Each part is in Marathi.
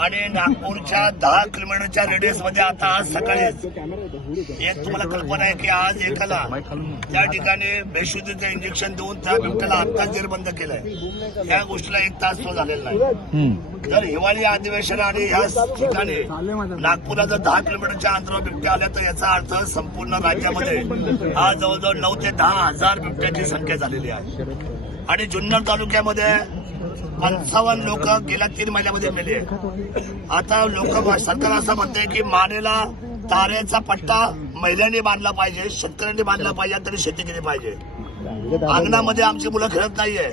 आणि नागपूरच्या 10 किलोमीटरच्या रेडियस मध्ये आता आज सकाळी एक तुम्हाला कल्पना आहे की आज एकाला त्या ठिकाणी बेशुद्धीचं इंजेक्शन देऊन त्या बिबट्याला आत्ताच जेरबंद केलंय. या गोष्टीला 1 तास तो झालेला नाही. जर हिवाळी अधिवेशन आणि ह्या ठिकाणी नागपूरला जर 10 किलोमीटरच्या अंतरावर बिबट्या आल्या तर याचा अर्थ संपूर्ण राज्यामध्ये आज जवळजवळ 9 ते 10 हजार बिबट्याची संख्या झालेली आहे. आणि जुन्नर तालुक्यामध्ये 55 लोक गेल्या 3 महिन्यामध्ये मेले. आता सरकार असं म्हणतंय की मानेला तारेचा पट्टा महिलांनी बांधला पाहिजे, शेतकऱ्यांनी बांधला पाहिजे, तरी शेती केली पाहिजे. अंगणामध्ये आमची मुलं खेळत नाहीये.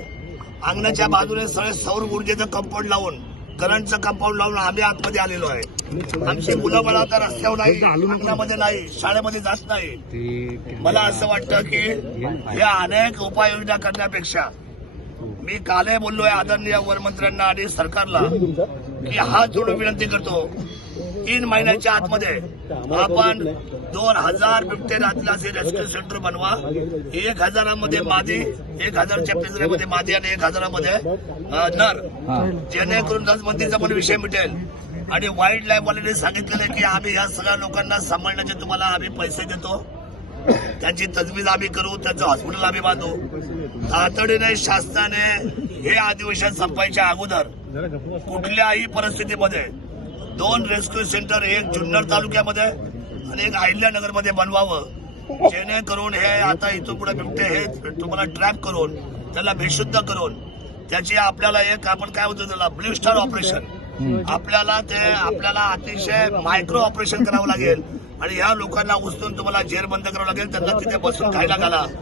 अंगणाच्या बाजूने सगळे सौर ऊर्जेचं कंपाऊंड लावून, करंटचं कंपाऊंड लावून आम्ही आतमध्ये आलेलो आहे. आमची मुलं मला आता रस्त्यावर नाही, अंगणामध्ये नाही, शाळेमध्ये जात नाही. मला असं वाटतं की या अनेक उपाययोजना करण्यापेक्षा मी कालही बोललोय आदरणीय वनमंत्र्यांना आणि सरकारला की हात जोडून विनंती करतो, 3 महिन्याच्या आतमध्ये आपण 2000 बिबटे रातलाचे रेस्क्यू सेंटर बनवा. 1000 मध्ये मादी, 1000च्या पिंजऱ्यामध्ये मादी आणि 1000 मध्ये नर, जेणेकरून नसबंदीचा पण विषय मिटेल. आणि वाईल्ड लाईफ वाल्यांनी सांगितलेलं की आम्ही या सगळ्या लोकांना सांभाळण्याचे तुम्हाला आम्ही पैसे देतो, त्यांची तजवीज आम्ही करू, त्यांचं हॉस्पिटल आम्ही बांधू. तातडीने शासनाने हे अधिवेशन संपायच्या अगोदर कुठल्याही परिस्थितीमध्ये 2 रेस्क्यू सेंटर, एक जुन्नर तालुक्यामध्ये आणि एक अहिल्यानगरमध्ये बनवावं, जेणेकरून हे आता इथून पुढे बिबटे हे तुम्हाला ट्रॅप करून त्याला बेशुद्ध करून त्याची आपल्याला एक आपण काय होतं त्याला ब्लू स्टार ऑपरेशन, आपल्याला अतिशय मायक्रो ऑपरेशन करावं लागेल आणि ह्या लोकांना उचलून तुम्हाला जेरबंद करावं लागेल, त्यांना तिथे बसून खायला घाला.